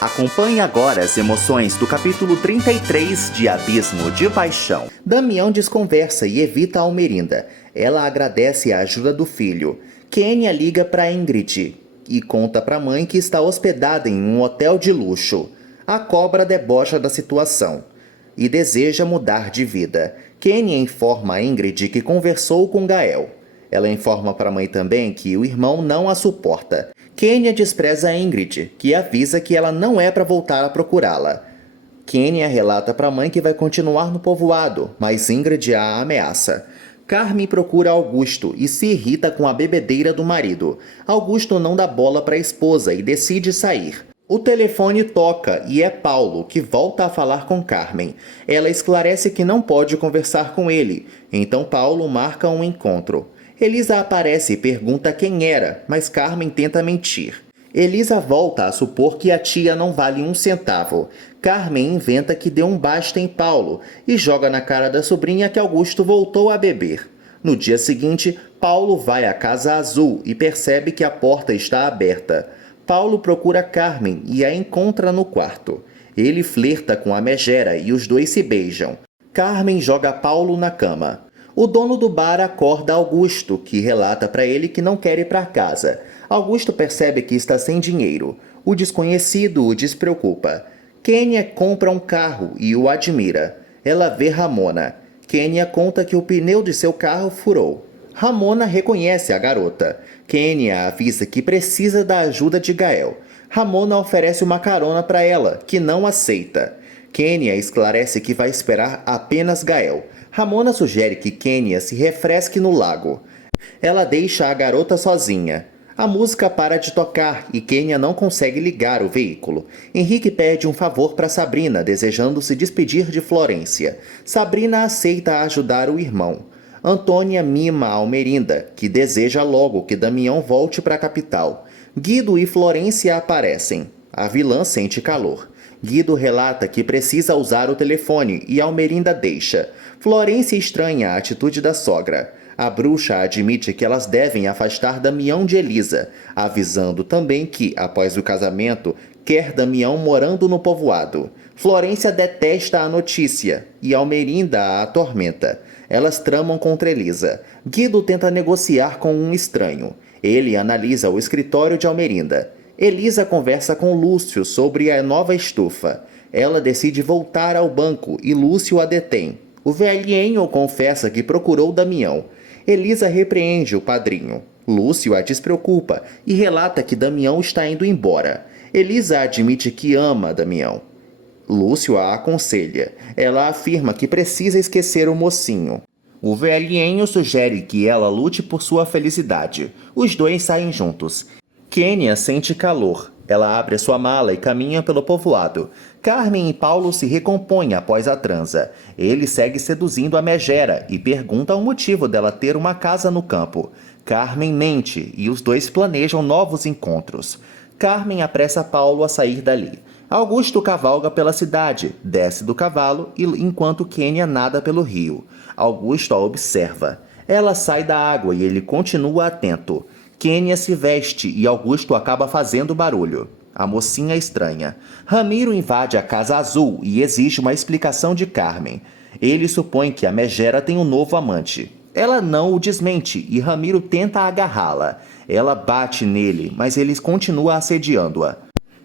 Acompanhe agora as emoções do capítulo 33 de Abismo de Paixão. Damião desconversa e evita Almerinda. Ela agradece a ajuda do filho. Kênia liga para Ingrid e conta para a mãe que está hospedada em um hotel de luxo. A cobra debocha da situação e deseja mudar de vida. Kênia informa a Ingrid que conversou com Gael. Ela informa para a mãe também que o irmão não a suporta. Kênia despreza a Ingrid, que avisa que ela não é para voltar a procurá-la. Kênia relata para a mãe que vai continuar no povoado, mas Ingrid a ameaça. Carmen procura Augusto e se irrita com a bebedeira do marido. Augusto não dá bola para a esposa e decide sair. O telefone toca e é Paulo, que volta a falar com Carmen. Ela esclarece que não pode conversar com ele, então Paulo marca um encontro. Elisa aparece e pergunta quem era, mas Carmen tenta mentir. Elisa volta a supor que a tia não vale um centavo. Carmen inventa que deu um basta em Paulo e joga na cara da sobrinha que Augusto voltou a beber. No dia seguinte, Paulo vai à Casa Azul e percebe que a porta está aberta. Paulo procura Carmen e a encontra no quarto. Ele flerta com a megera e os dois se beijam. Carmen joga Paulo na cama. O dono do bar acorda Augusto, que relata para ele que não quer ir para casa. Augusto percebe que está sem dinheiro. O desconhecido o despreocupa. Kênia compra um carro e o admira. Ela vê Ramona. Kênia conta que o pneu de seu carro furou. Ramona reconhece a garota. Kênia avisa que precisa da ajuda de Gael. Ramona oferece uma carona para ela, que não aceita. Kênia esclarece que vai esperar apenas Gael. Ramona sugere que Kênia se refresque no lago. Ela deixa a garota sozinha. A música para de tocar e Kênia não consegue ligar o veículo. Henrique pede um favor para Sabrina, desejando se despedir de Florência. Sabrina aceita ajudar o irmão. Antônia mima Almerinda, que deseja logo que Damião volte para a capital. Guido e Florência aparecem. A vilã sente calor. Guido relata que precisa usar o telefone e Almerinda deixa. Florência estranha a atitude da sogra. A bruxa admite que elas devem afastar Damião de Elisa, avisando também que, após o casamento, quer Damião morando no povoado. Florência detesta a notícia e Almerinda a atormenta. Elas tramam contra Elisa. Guido tenta negociar com um estranho. Ele analisa o escritório de Almerinda. Elisa conversa com Lúcio sobre a nova estufa. Ela decide voltar ao banco e Lúcio a detém. O velhinho confessa que procurou Damião. Elisa repreende o padrinho. Lúcio a despreocupa e relata que Damião está indo embora. Elisa admite que ama Damião. Lúcio a aconselha. Ela afirma que precisa esquecer o mocinho. O velhinho sugere que ela lute por sua felicidade. Os dois saem juntos. Kênia sente calor. Ela abre sua mala e caminha pelo povoado. Carmen e Paulo se recompõem após a transa. Ele segue seduzindo a megera e pergunta o motivo dela ter uma casa no campo. Carmen mente e os dois planejam novos encontros. Carmen apressa Paulo a sair dali. Augusto cavalga pela cidade, desce do cavalo enquanto Kênia nada pelo rio. Augusto a observa. Ela sai da água e ele continua atento. Kênia se veste e Augusto acaba fazendo barulho. A mocinha estranha. Ramiro invade a Casa Azul e exige uma explicação de Carmen. Ele supõe que a megera tem um novo amante. Ela não o desmente e Ramiro tenta agarrá-la. Ela bate nele, mas ele continua assediando-a.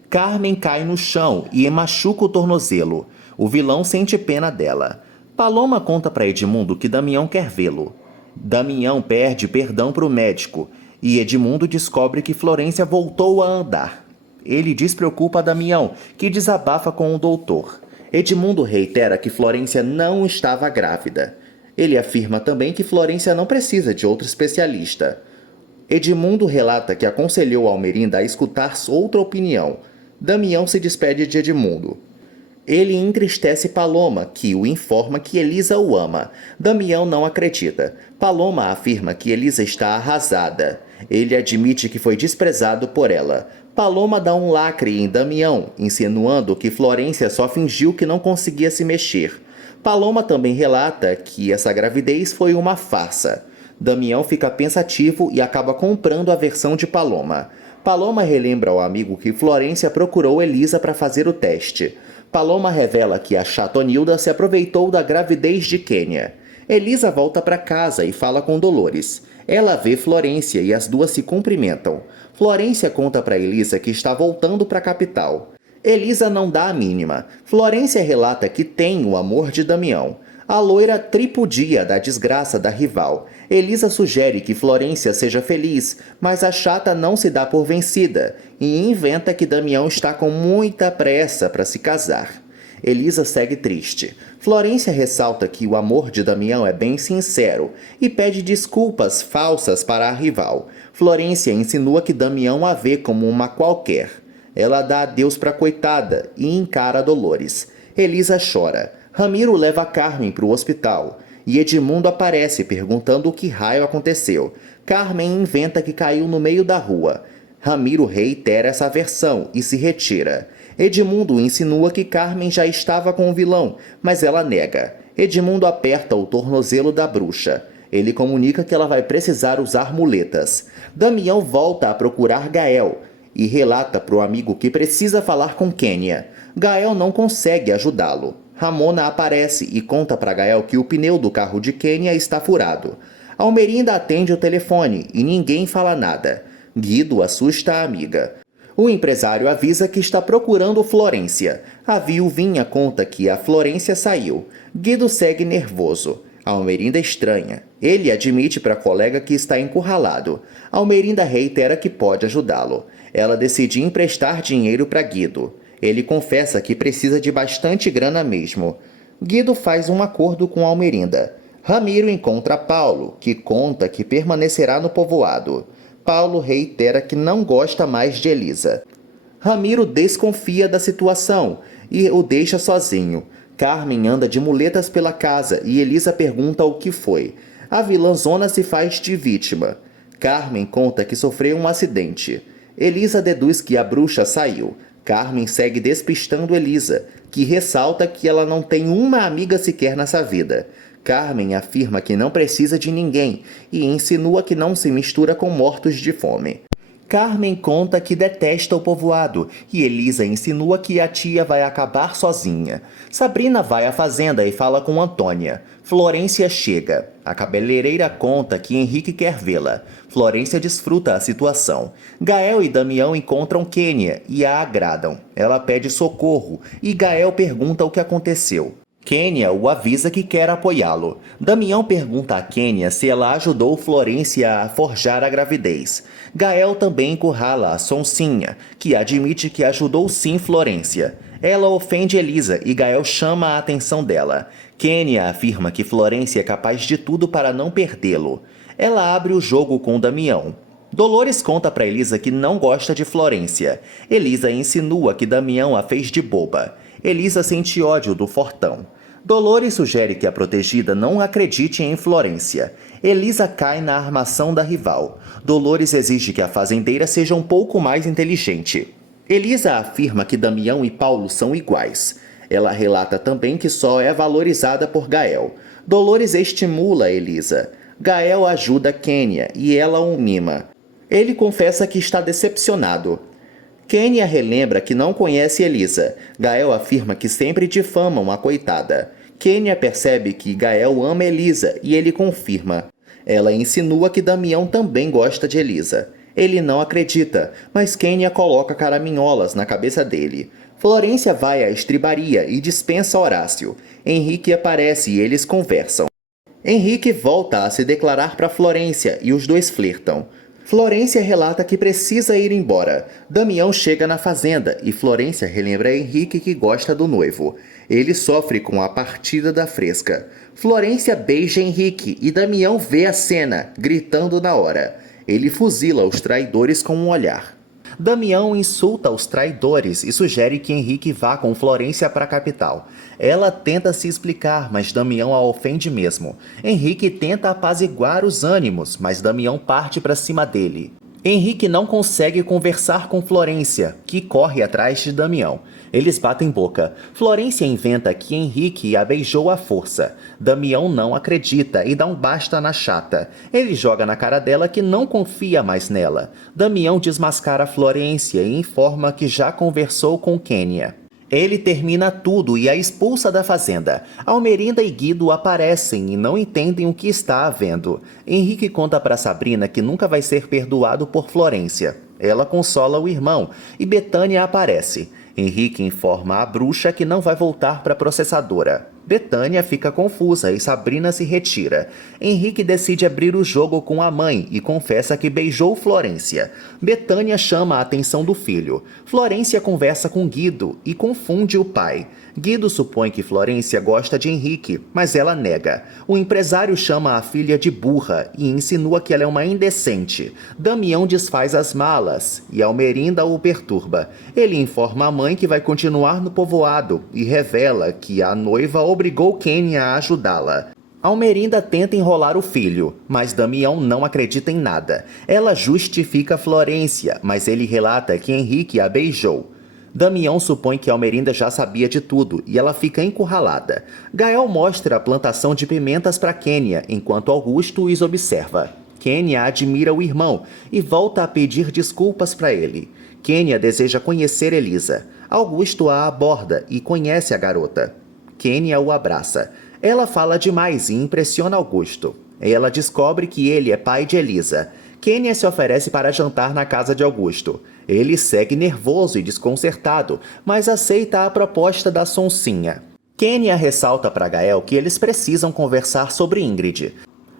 Carmen cai no chão e machuca o tornozelo. O vilão sente pena dela. Paloma conta para Edmundo que Damião quer vê-lo. Damião pede perdão para o médico e Edmundo descobre que Florência voltou a andar. Ele despreocupa Damião, que desabafa com o doutor. Edmundo reitera que Florência não estava grávida. Ele afirma também que Florência não precisa de outro especialista. Edmundo relata que aconselhou Almerinda a escutar outra opinião. Damião se despede de Edmundo. Ele entristece Paloma, que o informa que Elisa o ama. Damião não acredita. Paloma afirma que Elisa está arrasada. Ele admite que foi desprezado por ela. Paloma dá um lacre em Damião, insinuando que Florência só fingiu que não conseguia se mexer. Paloma também relata que essa gravidez foi uma farsa. Damião fica pensativo e acaba comprando a versão de Paloma. Paloma relembra ao amigo que Florência procurou Elisa para fazer o teste. Paloma revela que a Chatonilda se aproveitou da gravidez de Quênia. Elisa volta para casa e fala com Dolores. Ela vê Florência e as duas se cumprimentam. Florência conta para Elisa que está voltando para a capital. Elisa não dá a mínima. Florência relata que tem o amor de Damião. A loira tripudia da desgraça da rival. Elisa sugere que Florência seja feliz, mas a chata não se dá por vencida e inventa que Damião está com muita pressa para se casar. Elisa segue triste. Florência ressalta que o amor de Damião é bem sincero e pede desculpas falsas para a rival. Florência insinua que Damião a vê como uma qualquer. Ela dá adeus para a coitada e encara Dolores. Elisa chora. Ramiro leva Carmen para o hospital e Edmundo aparece perguntando o que raio aconteceu. Carmen inventa que caiu no meio da rua. Ramiro reitera essa versão e se retira. Edmundo insinua que Carmen já estava com o vilão, mas ela nega. Edmundo aperta o tornozelo da bruxa. Ele comunica que ela vai precisar usar muletas. Damião volta a procurar Gael e relata para o amigo que precisa falar com Quênia. Gael não consegue ajudá-lo. Ramona aparece e conta para Gael que o pneu do carro de Quênia está furado. Almerinda atende o telefone e ninguém fala nada. Guido assusta a amiga. O empresário avisa que está procurando Florência. A viuvinha conta que a Florência saiu. Guido segue nervoso. Almerinda estranha. Ele admite para a colega que está encurralado. Almerinda reitera que pode ajudá-lo. Ela decide emprestar dinheiro para Guido. Ele confessa que precisa de bastante grana mesmo. Guido faz um acordo com Almerinda. Ramiro encontra Paulo, que conta que permanecerá no povoado. Paulo reitera que não gosta mais de Elisa. Ramiro desconfia da situação e o deixa sozinho. Carmen anda de muletas pela casa e Elisa pergunta o que foi. A vilãzona se faz de vítima. Carmen conta que sofreu um acidente. Elisa deduz que a bruxa saiu. Carmen segue despistando Elisa, que ressalta que ela não tem uma amiga sequer nessa vida. Carmen afirma que não precisa de ninguém e insinua que não se mistura com mortos de fome. Carmen conta que detesta o povoado e Elisa insinua que a tia vai acabar sozinha. Sabrina vai à fazenda e fala com Antônia. Florência chega. A cabeleireira conta que Henrique quer vê-la. Florência desfruta a situação. Gael e Damião encontram Quênia e a agradam. Ela pede socorro e Gael pergunta o que aconteceu. Quênia o avisa que quer apoiá-lo. Damião pergunta a Quênia se ela ajudou Florência a forjar a gravidez. Gael também encurrala a Sonsinha, que admite que ajudou sim Florência. Ela ofende Elisa e Gael chama a atenção dela. Quênia afirma que Florência é capaz de tudo para não perdê-lo. Ela abre o jogo com Damião. Dolores conta para Elisa que não gosta de Florência. Elisa insinua que Damião a fez de boba. Elisa sente ódio do fortão. Dolores sugere que a protegida não acredite em Florência. Elisa cai na armação da rival. Dolores exige que a fazendeira seja um pouco mais inteligente. Elisa afirma que Damião e Paulo são iguais. Ela relata também que só é valorizada por Gael. Dolores estimula Elisa. Gael ajuda Quênia e ela o mima. Ele confessa que está decepcionado. Quênia relembra que não conhece Elisa. Gael afirma que sempre difamam a coitada. Quênia percebe que Gael ama Elisa e ele confirma. Ela insinua que Damião também gosta de Elisa. Ele não acredita, mas Quênia coloca caraminholas na cabeça dele. Florência vai à estribaria e dispensa Horácio. Henrique aparece e eles conversam. Henrique volta a se declarar para Florência e os dois flertam. Florência relata que precisa ir embora. Damião chega na fazenda e Florência relembra a Henrique que gosta do noivo. Ele sofre com a partida da Fresca. Florência beija Henrique e Damião vê a cena, gritando na hora. Ele fuzila os traidores com um olhar. Damião insulta os traidores e sugere que Henrique vá com Florência para a capital. Ela tenta se explicar, mas Damião a ofende mesmo. Henrique tenta apaziguar os ânimos, mas Damião parte para cima dele. Henrique não consegue conversar com Florência, que corre atrás de Damião. Eles batem boca. Florência inventa que Henrique a beijou à força. Damião não acredita e dá um basta na chata. Ele joga na cara dela que não confia mais nela. Damião desmascara Florência e informa que já conversou com Quênia. Ele termina tudo e a expulsa da fazenda. Almerinda e Guido aparecem e não entendem o que está havendo. Henrique conta para Sabrina que nunca vai ser perdoado por Florência. Ela consola o irmão e Betânia aparece. Henrique informa a bruxa que não vai voltar para a processadora. Betânia fica confusa e Sabrina se retira. Henrique decide abrir o jogo com a mãe e confessa que beijou Florência. Betânia chama a atenção do filho. Florência conversa com Guido e confunde o pai. Guido supõe que Florência gosta de Henrique, mas ela nega. O empresário chama a filha de burra e insinua que ela é uma indecente. Damião desfaz as malas e Almerinda o perturba. Ele informa a mãe que vai continuar no povoado e revela que a noiva obrigou Quênia a ajudá-la. Almerinda tenta enrolar o filho, mas Damião não acredita em nada. Ela justifica Florência, mas ele relata que Henrique a beijou. Damião supõe que Almerinda já sabia de tudo e ela fica encurralada. Gael mostra a plantação de pimentas para Quênia, enquanto Augusto os observa. Quênia admira o irmão e volta a pedir desculpas para ele. Quênia deseja conhecer Elisa. Augusto a aborda e conhece a garota. Quênia o abraça. Ela fala demais e impressiona Augusto. Ela descobre que ele é pai de Elisa. Quênia se oferece para jantar na casa de Augusto. Ele segue nervoso e desconcertado, mas aceita a proposta da Sonsinha. Quênia ressalta para Gael que eles precisam conversar sobre Ingrid.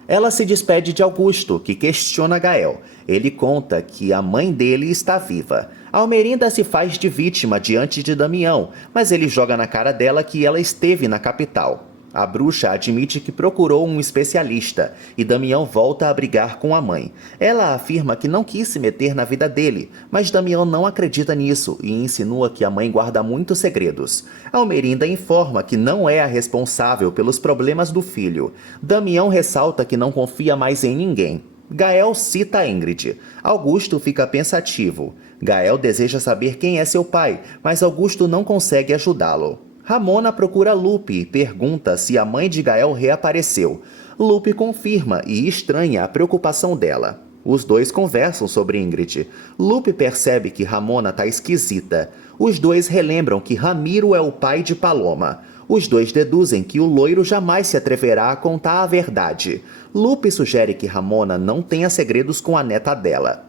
Ela se despede de Augusto, que questiona Gael. Ele conta que a mãe dele está viva. Almerinda se faz de vítima diante de Damião, mas ele joga na cara dela que ela esteve na capital. A bruxa admite que procurou um especialista e Damião volta a brigar com a mãe. Ela afirma que não quis se meter na vida dele, mas Damião não acredita nisso e insinua que a mãe guarda muitos segredos. Almerinda informa que não é a responsável pelos problemas do filho. Damião ressalta que não confia mais em ninguém. Gael cita Ingrid. Augusto fica pensativo. Gael deseja saber quem é seu pai, mas Augusto não consegue ajudá-lo. Ramona procura Lupe e pergunta se a mãe de Gael reapareceu. Lupe confirma e estranha a preocupação dela. Os dois conversam sobre Ingrid. Lupe percebe que Ramona tá esquisita. Os dois relembram que Ramiro é o pai de Paloma. Os dois deduzem que o loiro jamais se atreverá a contar a verdade. Lupe sugere que Ramona não tenha segredos com a neta dela.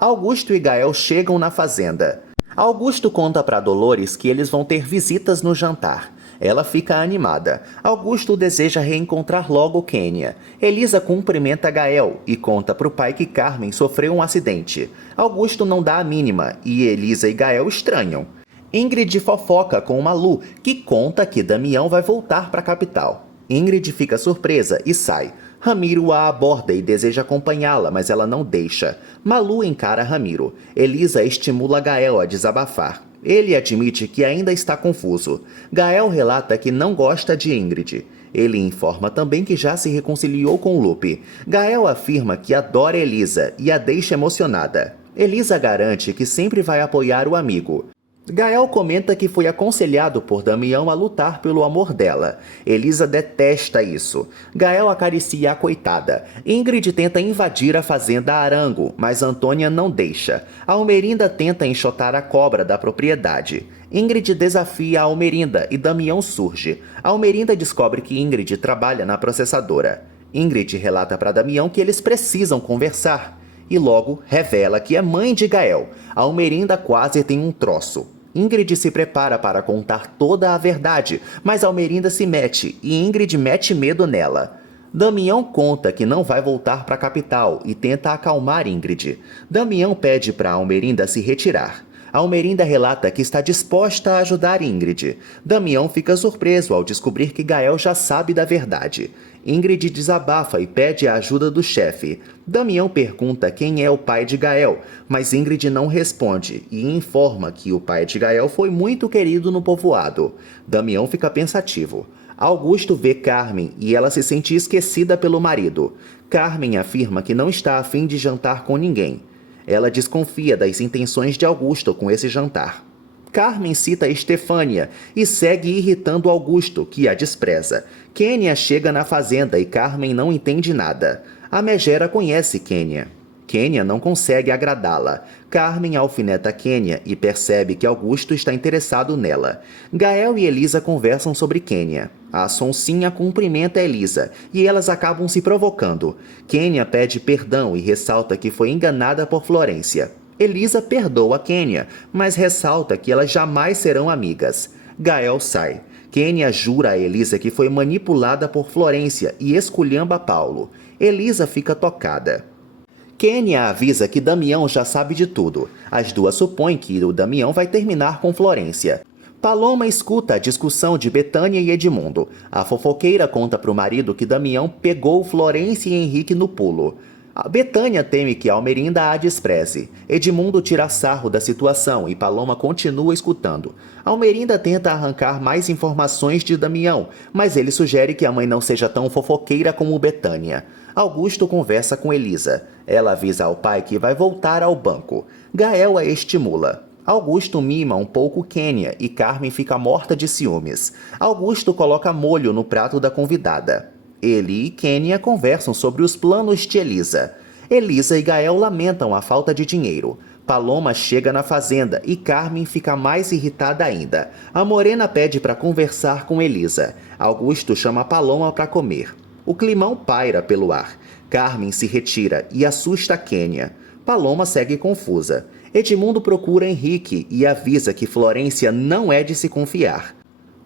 Augusto e Gael chegam na fazenda. Augusto conta para Dolores que eles vão ter visitas no jantar. Ela fica animada. Augusto deseja reencontrar logo Quênia. Elisa cumprimenta Gael e conta para o pai que Carmen sofreu um acidente. Augusto não dá a mínima e Elisa e Gael estranham. Ingrid fofoca com Malu, que conta que Damião vai voltar para a capital. Ingrid fica surpresa e sai. Ramiro a aborda e deseja acompanhá-la, mas ela não deixa. Malu encara Ramiro. Elisa estimula Gael a desabafar. Ele admite que ainda está confuso. Gael relata que não gosta de Ingrid. Ele informa também que já se reconciliou com Lupe. Gael afirma que adora Elisa e a deixa emocionada. Elisa garante que sempre vai apoiar o amigo. Gael comenta que foi aconselhado por Damião a lutar pelo amor dela. Elisa detesta isso. Gael acaricia a coitada. Ingrid tenta invadir a fazenda Arango, mas Antônia não deixa. Almerinda tenta enxotar a cobra da propriedade. Ingrid desafia a Almerinda e Damião surge. Almerinda descobre que Ingrid trabalha na processadora. Ingrid relata para Damião que eles precisam conversar. E logo revela que é mãe de Gael. Almerinda quase tem um troço. Ingrid se prepara para contar toda a verdade, mas Almerinda se mete e Ingrid mete medo nela. Damião conta que não vai voltar para a capital e tenta acalmar Ingrid. Damião pede para Almerinda se retirar. Almerinda relata que está disposta a ajudar Ingrid. Damião fica surpreso ao descobrir que Gael já sabe da verdade. Ingrid desabafa e pede a ajuda do chefe. Damião pergunta quem é o pai de Gael, mas Ingrid não responde e informa que o pai de Gael foi muito querido no povoado. Damião fica pensativo. Augusto vê Carmen e ela se sente esquecida pelo marido. Carmen afirma que não está a fim de jantar com ninguém. Ela desconfia das intenções de Augusto com esse jantar. Carmen cita Estefânia e segue irritando Augusto, que a despreza. Quênia chega na fazenda e Carmen não entende nada. A megera conhece Quênia. Quênia não consegue agradá-la. Carmen alfineta Quênia e percebe que Augusto está interessado nela. Gael e Elisa conversam sobre Quênia. A Sonsinha cumprimenta Elisa e elas acabam se provocando. Quênia pede perdão e ressalta que foi enganada por Florência. Elisa perdoa Quênia, mas ressalta que elas jamais serão amigas. Gael sai. Quênia jura a Elisa que foi manipulada por Florência e esculhamba Paulo. Elisa fica tocada. Quênia avisa que Damião já sabe de tudo. As duas supõem que o Damião vai terminar com Florência. Paloma escuta a discussão de Betânia e Edmundo. A fofoqueira conta para o marido que Damião pegou Florência e Henrique no pulo. A Betânia teme que Almerinda a despreze. Edmundo tira sarro da situação e Paloma continua escutando. Almerinda tenta arrancar mais informações de Damião, mas ele sugere que a mãe não seja tão fofoqueira como Betânia. Augusto conversa com Elisa. Ela avisa ao pai que vai voltar ao banco. Gael a estimula. Augusto mima um pouco Quênia e Carmen fica morta de ciúmes. Augusto coloca molho no prato da convidada. Ele e Quênia conversam sobre os planos de Elisa. Elisa e Gael lamentam a falta de dinheiro. Paloma chega na fazenda e Carmen fica mais irritada ainda. A morena pede para conversar com Elisa. Augusto chama Paloma para comer. O climão paira pelo ar. Carmen se retira e assusta Quênia. Paloma segue confusa. Edmundo procura Henrique e avisa que Florência não é de se confiar.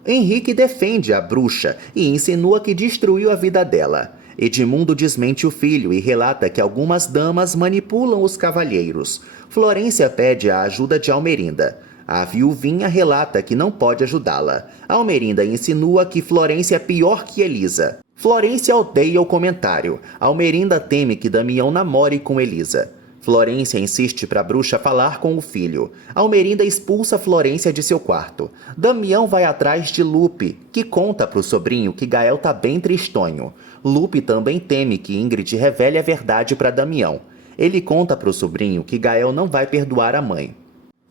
Henrique defende a bruxa e insinua que destruiu a vida dela. Edmundo desmente o filho e relata que algumas damas manipulam os cavalheiros. Florência pede a ajuda de Almerinda. A viuvinha relata que não pode ajudá-la. Almerinda insinua que Florência é pior que Elisa. Florência odeia o comentário. Almerinda teme que Damião namore com Elisa. Florência insiste para a bruxa falar com o filho. Almerinda expulsa Florência de seu quarto. Damião vai atrás de Lupe, que conta para o sobrinho que Gael tá bem tristonho. Lupe também teme que Ingrid revele a verdade para Damião. Ele conta para o sobrinho que Gael não vai perdoar a mãe.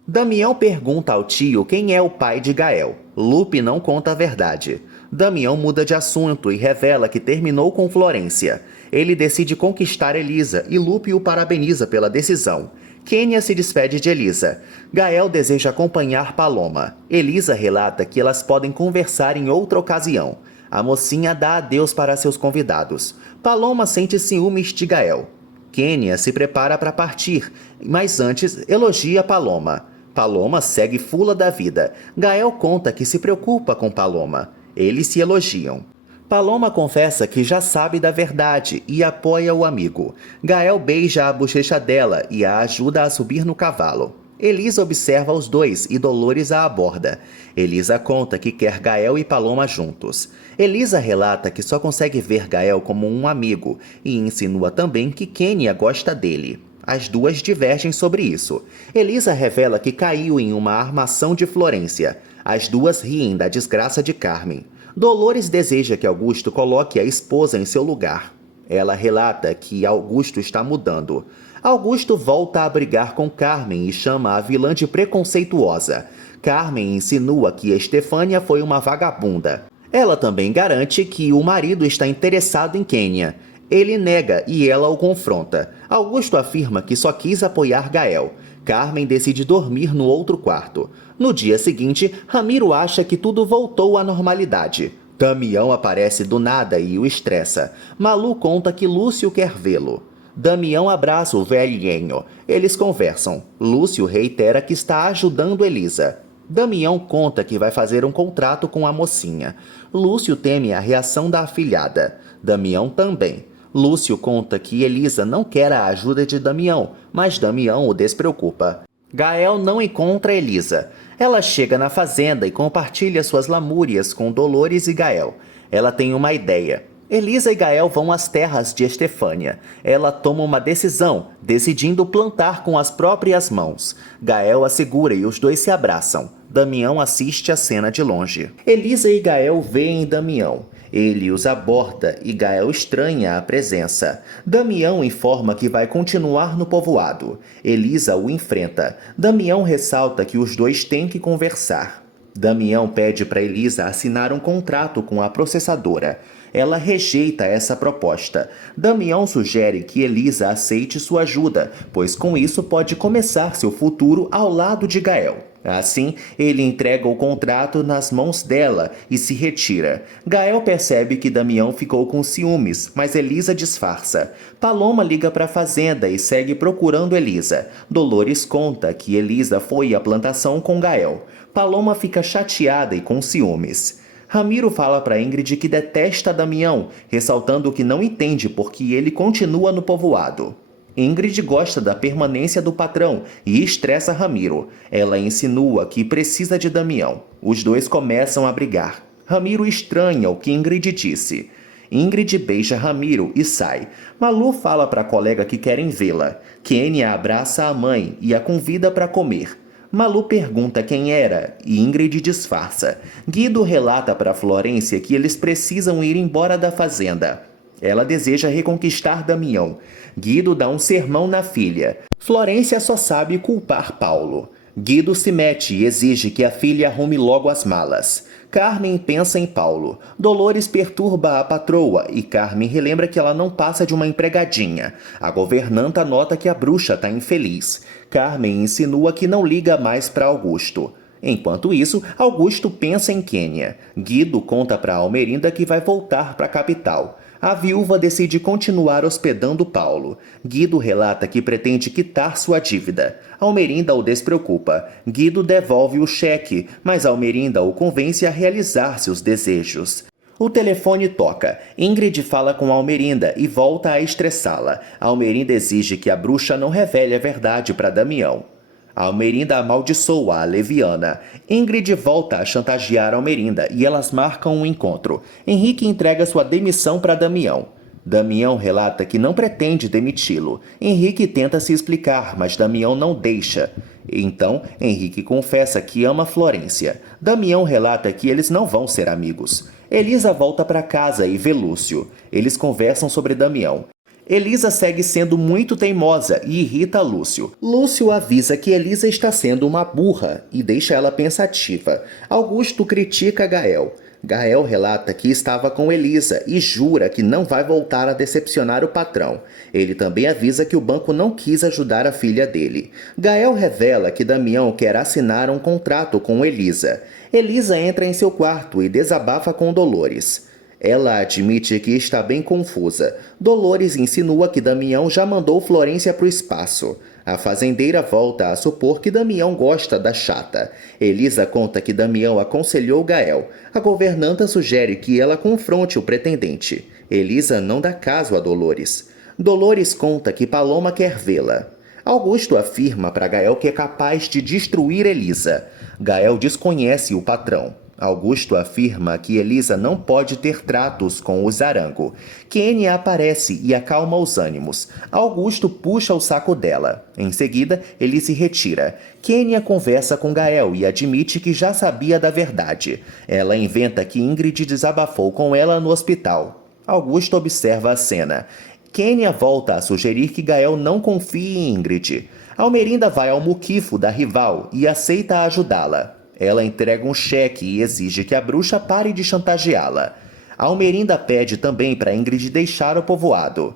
Damião pergunta ao tio quem é o pai de Gael. Lupe não conta a verdade. Damião muda de assunto e revela que terminou com Florência. Ele decide conquistar Elisa e Lupe o parabeniza pela decisão. Quênia se despede de Elisa. Gael deseja acompanhar Paloma. Elisa relata que elas podem conversar em outra ocasião. A mocinha dá adeus para seus convidados. Paloma sente ciúmes de Gael. Quênia se prepara para partir, mas antes elogia Paloma. Paloma segue fula da vida. Gael conta que se preocupa com Paloma. Eles se elogiam. Paloma confessa que já sabe da verdade e apoia o amigo. Gael beija a bochecha dela e a ajuda a subir no cavalo. Elisa observa os dois e Dolores a aborda. Elisa conta que quer Gael e Paloma juntos. Elisa relata que só consegue ver Gael como um amigo e insinua também que Quênia gosta dele. As duas divergem sobre isso. Elisa revela que caiu em uma armação de Florência. As duas riem da desgraça de Carmen. Dolores deseja que Augusto coloque a esposa em seu lugar. Ela relata que Augusto está mudando. Augusto volta a brigar com Carmen e chama a vilã de preconceituosa. Carmen insinua que Estefânia foi uma vagabunda. Ela também garante que o marido está interessado em Quênia. Ele nega e ela o confronta. Augusto afirma que só quis apoiar Gael. Carmen decide dormir no outro quarto. No dia seguinte, Ramiro acha que tudo voltou à normalidade. Damião aparece do nada e o estressa. Malu conta que Lúcio quer vê-lo. Damião abraça o velhinho. Eles conversam. Lúcio reitera que está ajudando Elisa. Damião conta que vai fazer um contrato com a mocinha. Lúcio teme a reação da afilhada. Damião também. Lúcio conta que Elisa não quer a ajuda de Damião, mas Damião o despreocupa. Gael não encontra Elisa. Ela chega na fazenda e compartilha suas lamúrias com Dolores e Gael. Ela tem uma ideia. Elisa e Gael vão às terras de Estefânia. Ela toma uma decisão, decidindo plantar com as próprias mãos. Gael a segura e os dois se abraçam. Damião assiste a cena de longe. Elisa e Gael veem Damião. Ele os aborda e Gael estranha a presença. Damião informa que vai continuar no povoado. Elisa o enfrenta. Damião ressalta que os dois têm que conversar. Damião pede para Elisa assinar um contrato com a processadora. Ela rejeita essa proposta. Damião sugere que Elisa aceite sua ajuda, pois com isso pode começar seu futuro ao lado de Gael. Assim, ele entrega o contrato nas mãos dela e se retira. Gael percebe que Damião ficou com ciúmes, mas Elisa disfarça. Paloma liga para a fazenda e segue procurando Elisa. Dolores conta que Elisa foi à plantação com Gael. Paloma fica chateada e com ciúmes. Ramiro fala para Ingrid que detesta Damião, ressaltando que não entende por que ele continua no povoado. Ingrid gosta da permanência do patrão e estressa Ramiro. Ela insinua que precisa de Damião. Os dois começam a brigar. Ramiro estranha o que Ingrid disse. Ingrid beija Ramiro e sai. Malu fala para a colega que querem vê-la. Kênia abraça a mãe e a convida para comer. Malu pergunta quem era e Ingrid disfarça. Guido relata para Florência que eles precisam ir embora da fazenda. Ela deseja reconquistar Damião. Guido dá um sermão na filha. Florência só sabe culpar Paulo. Guido se mete e exige que a filha arrume logo as malas. Carmen pensa em Paulo. Dolores perturba a patroa e Carmen relembra que ela não passa de uma empregadinha. A governanta nota que a bruxa está infeliz. Carmen insinua que não liga mais para Augusto. Enquanto isso, Augusto pensa em Kênia. Guido conta para Almerinda que vai voltar para a capital. A viúva decide continuar hospedando Paulo. Guido relata que pretende quitar sua dívida. Almerinda o despreocupa. Guido devolve o cheque, mas Almerinda o convence a realizar seus desejos. O telefone toca. Ingrid fala com Almerinda e volta a estressá-la. Almerinda exige que a bruxa não revele a verdade para Damião. Almerinda amaldiçoa a leviana. Ingrid volta a chantagear Almerinda e elas marcam um encontro. Henrique entrega sua demissão para Damião. Damião relata que não pretende demiti-lo. Henrique tenta se explicar, mas Damião não deixa. Então, Henrique confessa que ama Florência. Damião relata que eles não vão ser amigos. Elisa volta para casa e vê Lúcio. Eles conversam sobre Damião. Elisa segue sendo muito teimosa e irrita Lúcio. Lúcio avisa que Elisa está sendo uma burra e deixa ela pensativa. Augusto critica Gael. Gael relata que estava com Elisa e jura que não vai voltar a decepcionar o patrão. Ele também avisa que o banco não quis ajudar a filha dele. Gael revela que Damião quer assinar um contrato com Elisa. Elisa entra em seu quarto e desabafa com Dolores. Ela admite que está bem confusa. Dolores insinua que Damião já mandou Florência para o espaço. A fazendeira volta a supor que Damião gosta da chata. Elisa conta que Damião aconselhou Gael. A governanta sugere que ela confronte o pretendente. Elisa não dá caso a Dolores. Dolores conta que Paloma quer vê-la. Augusto afirma para Gael que é capaz de destruir Elisa. Gael desconhece o patrão. Augusto afirma que Elisa não pode ter tratos com o Zarango. Kênia aparece e acalma os ânimos. Augusto puxa o saco dela. Em seguida, ele se retira. Kênia conversa com Gael e admite que já sabia da verdade. Ela inventa que Ingrid desabafou com ela no hospital. Augusto observa a cena. Kênia volta a sugerir que Gael não confie em Ingrid. Almerinda vai ao muquifo da rival e aceita ajudá-la. Ela entrega um cheque e exige que a bruxa pare de chantageá-la. Almerinda pede também para Ingrid deixar o povoado.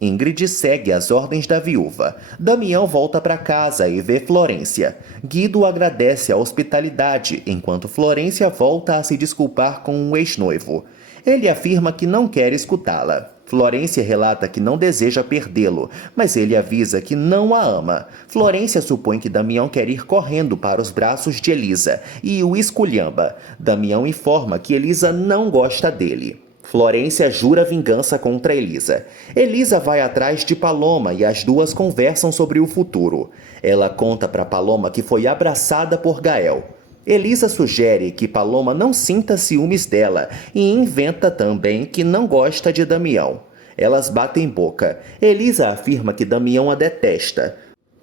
Ingrid segue as ordens da viúva. Damião volta para casa e vê Florência. Guido agradece a hospitalidade, enquanto Florência volta a se desculpar com um ex-noivo. Ele afirma que não quer escutá-la. Florência relata que não deseja perdê-lo, mas ele avisa que não a ama. Florência supõe que Damião quer ir correndo para os braços de Elisa e o esculhamba. Damião informa que Elisa não gosta dele. Florência jura vingança contra Elisa. Elisa vai atrás de Paloma e as duas conversam sobre o futuro. Ela conta para Paloma que foi abraçada por Gael. Elisa sugere que Paloma não sinta ciúmes dela e inventa também que não gosta de Damião. Elas batem boca. Elisa afirma que Damião a detesta.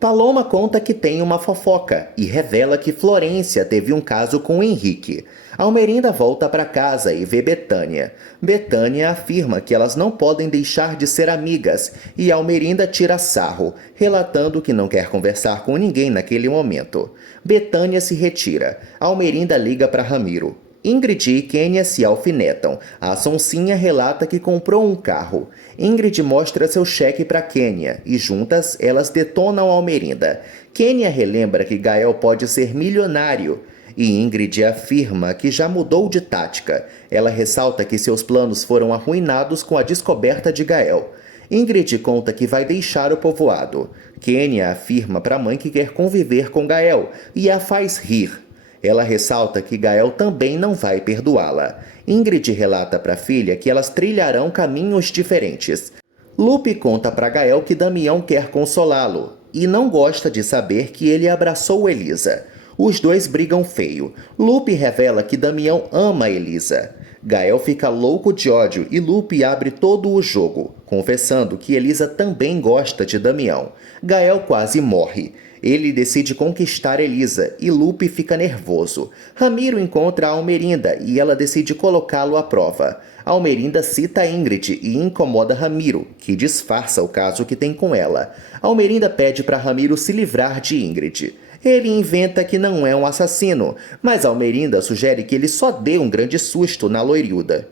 Paloma conta que tem uma fofoca e revela que Florência teve um caso com Henrique. Almerinda volta para casa e vê Betânia. Betânia afirma que elas não podem deixar de ser amigas e Almerinda tira sarro, relatando que não quer conversar com ninguém naquele momento. Betânia se retira. Almerinda liga para Ramiro. Ingrid e Kênia se alfinetam. A Sonsinha relata que comprou um carro. Ingrid mostra seu cheque para Kênia e juntas elas detonam Almerinda. Kênia relembra que Gael pode ser milionário e Ingrid afirma que já mudou de tática. Ela ressalta que seus planos foram arruinados com a descoberta de Gael. Ingrid conta que vai deixar o povoado. Kênia afirma para a mãe que quer conviver com Gael e a faz rir. Ela ressalta que Gael também não vai perdoá-la. Ingrid relata para a filha que elas trilharão caminhos diferentes. Lupe conta para Gael que Damião quer consolá-lo e não gosta de saber que ele abraçou Elisa. Os dois brigam feio. Lupe revela que Damião ama Elisa. Gael fica louco de ódio e Lupe abre todo o jogo, confessando que Elisa também gosta de Damião. Gael quase morre. Ele decide conquistar Elisa e Lupe fica nervoso. Ramiro encontra Almerinda e ela decide colocá-lo à prova. Almerinda cita Ingrid e incomoda Ramiro, que disfarça o caso que tem com ela. Almerinda pede para Ramiro se livrar de Ingrid. Ele inventa que não é um assassino, mas Almerinda sugere que ele só dê um grande susto na loiruda.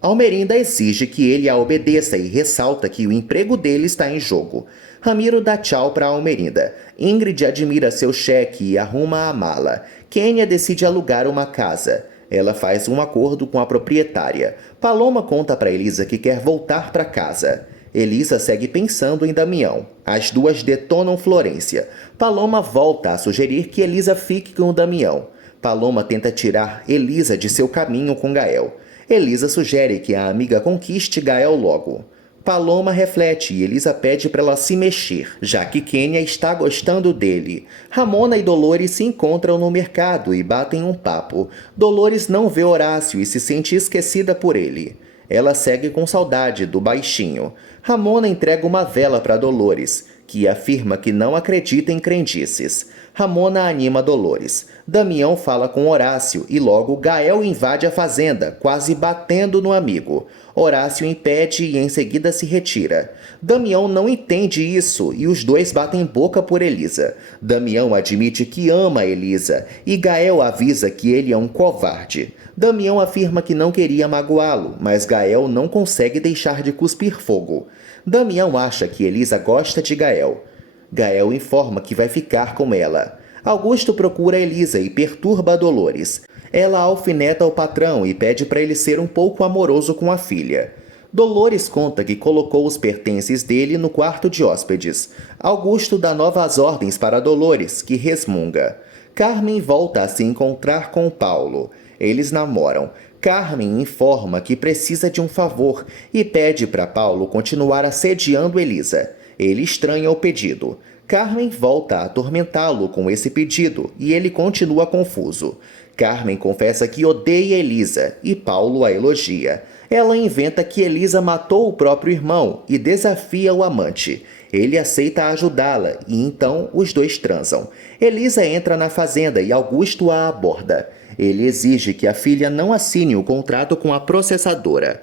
Almerinda exige que ele a obedeça e ressalta que o emprego dele está em jogo. Ramiro dá tchau para Almerinda. Ingrid admira seu cheque e arruma a mala. Kênia decide alugar uma casa. Ela faz um acordo com a proprietária. Paloma conta para Elisa que quer voltar para casa. Elisa segue pensando em Damião. As duas detonam Florência. Paloma volta a sugerir que Elisa fique com o Damião. Paloma tenta tirar Elisa de seu caminho com Gael. Elisa sugere que a amiga conquiste Gael logo. Paloma reflete e Elisa pede para ela se mexer, já que Kênia está gostando dele. Ramona e Dolores se encontram no mercado e batem um papo. Dolores não vê Horácio e se sente esquecida por ele. Ela segue com saudade do baixinho. Ramona entrega uma vela para Dolores, que afirma que não acredita em crendices. Ramona anima Dolores. Damião fala com Horácio e logo Gael invade a fazenda, quase batendo no amigo. Horácio impede e em seguida se retira. Damião não entende isso e os dois batem boca por Elisa. Damião admite que ama Elisa e Gael avisa que ele é um covarde. Damião afirma que não queria magoá-lo, mas Gael não consegue deixar de cuspir fogo. Damião acha que Elisa gosta de Gael. Gael informa que vai ficar com ela. Augusto procura Elisa e perturba Dolores. Ela alfineta o patrão e pede para ele ser um pouco amoroso com a filha. Dolores conta que colocou os pertences dele no quarto de hóspedes. Augusto dá novas ordens para Dolores, que resmunga. Carmen volta a se encontrar com Paulo. Eles namoram. Carmen informa que precisa de um favor e pede para Paulo continuar assediando Elisa. Ele estranha o pedido. Carmen volta a atormentá-lo com esse pedido e ele continua confuso. Carmen confessa que odeia Elisa e Paulo a elogia. Ela inventa que Elisa matou o próprio irmão e desafia o amante. Ele aceita ajudá-la e então os dois transam. Elisa entra na fazenda e Augusto a aborda. Ele exige que a filha não assine o contrato com a processadora.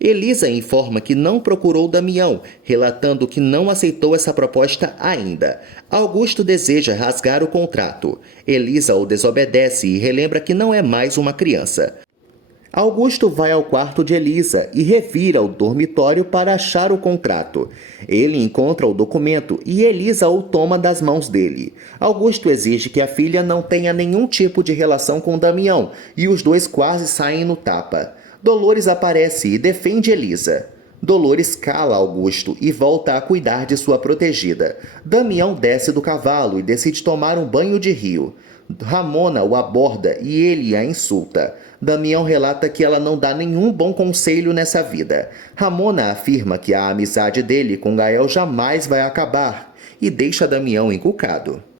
Elisa informa que não procurou Damião, relatando que não aceitou essa proposta ainda. Augusto deseja rasgar o contrato. Elisa o desobedece e relembra que não é mais uma criança. Augusto vai ao quarto de Elisa e revira o dormitório para achar o contrato. Ele encontra o documento e Elisa o toma das mãos dele. Augusto exige que a filha não tenha nenhum tipo de relação com Damião e os dois quase saem no tapa. Dolores aparece e defende Elisa. Dolores cala Augusto e volta a cuidar de sua protegida. Damião desce do cavalo e decide tomar um banho de rio. Ramona o aborda e ele a insulta. Damião relata que ela não dá nenhum bom conselho nessa vida. Ramona afirma que a amizade dele com Gael jamais vai acabar e deixa Damião encucado.